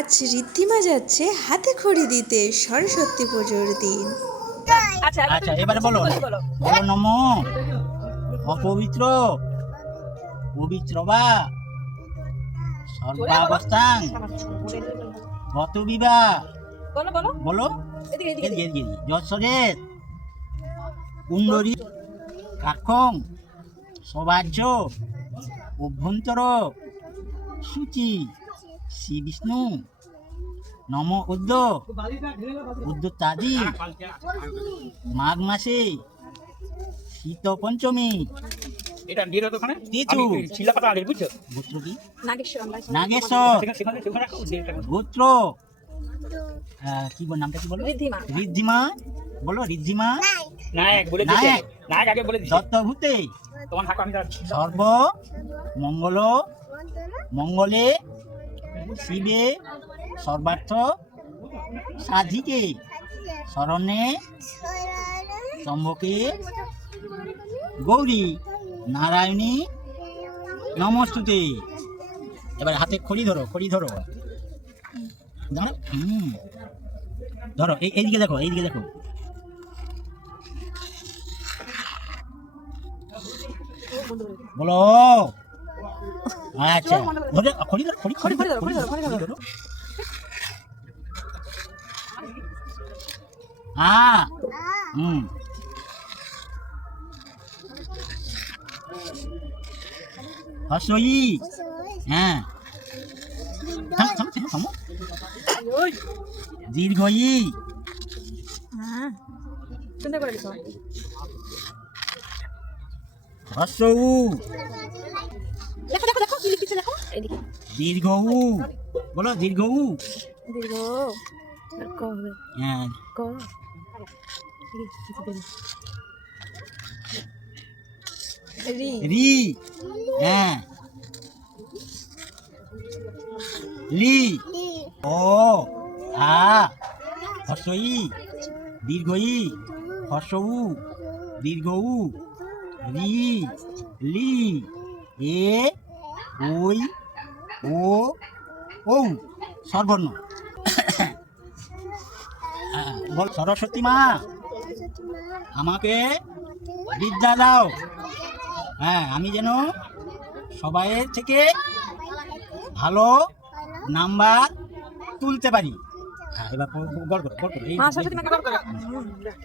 আজ ঋদ্ধিমা যাচ্ছে হাতে খড়ি দিতে সরস্বতী পুজোর দিন। আচ্ছা এবারে বলো বলো নমো অপবিত্র পবিত্র বা সর্বাবস্থান গত বিবাহ বলো বলো বলো এদিকে এদিকে যশোরের কুণ্ডরী কাক্ষং সবাহ্য অভ্যন্তর সূচি শ্রী বিষ্ণু নম উদ্যোত্তাদি মাঘ মাসে শীত পঞ্চমী এটা দিয়ে দাও ওখানে তিথু শিলাপাতা আগে বুঝছো গোত্র কি নাগেশ্বর নাগেশ্বর সেখানে রাখো গোত্র কি বল নামটা কি বলো ঋদ্ধিমা ঋদ্ধিমা বলো ঋদ্ধিমা নায়ক বলে নায়ক নায়ক আগে বলে দিছি দত্তভূতে তোমার ঠাকুর আমি সর্ব মঙ্গল মঙ্গলে শিবে সর্বার্থ সাধিকে শরণে ত্রম্বকে গৌরী নারায়ণী নমস্তুতে। এবার হাতে খড়ি ধরো ধরো ধরো এইদিকে দেখো বলো আচ্ছা ধরে খড়ি ধরো হসই হ্যাঁ থামো দীর্ঘই সুন্দর করে লিখো হসৌ দেখো দেখো দেখো কি লিখেছে দেখো এদিকে দীর্ঘ বলো দীর্ঘ দীর্ঘ ক হবে হ্যাঁ ক রি রি হ্যাঁ লি ও আ হর্ষই দীর্ঘই হর্ষৌ দীর্ঘৌ রি লি এ ওই ও ঔ সর্বর্ণ বল সরস্বতী মা আমাকে বিদ্যা দাও, হ্যাঁ আমি যেন সবাইয়ের থেকে ভালো নাম্বার তুলতে পারি। এবার গল্প মা সরস্বতী মাকে গল্প করো।